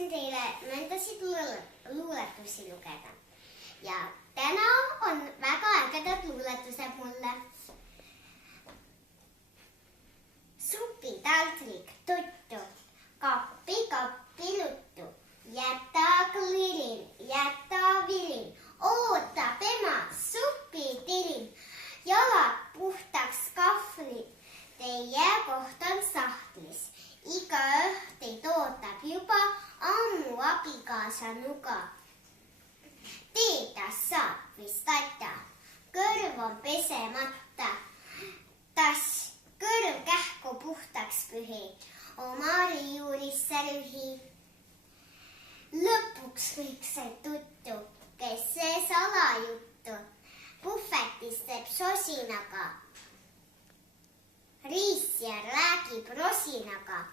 tahaksin teile mõndasid luuletusi lugeda. Ja täna on väga ägedad luuletused mulle. Supitaldrik tuttu, kappi luttu, jäta klõrin, jäta vilin, ootab ema supitilin, jalad puhtaks kahvlid, teie koht on sahtlis, iga õhtuid ootab juba ammu abikaasa nuga. Teetas saab vist tata, kõrv on pesemata, tass kõrv kähku puhtaks pühi, oma riiulisse rühi. Lõpuks kõik sai tuttu, kes see salajuttu puhvetis teeb sosinaga. Riisjär räägib rosinaga.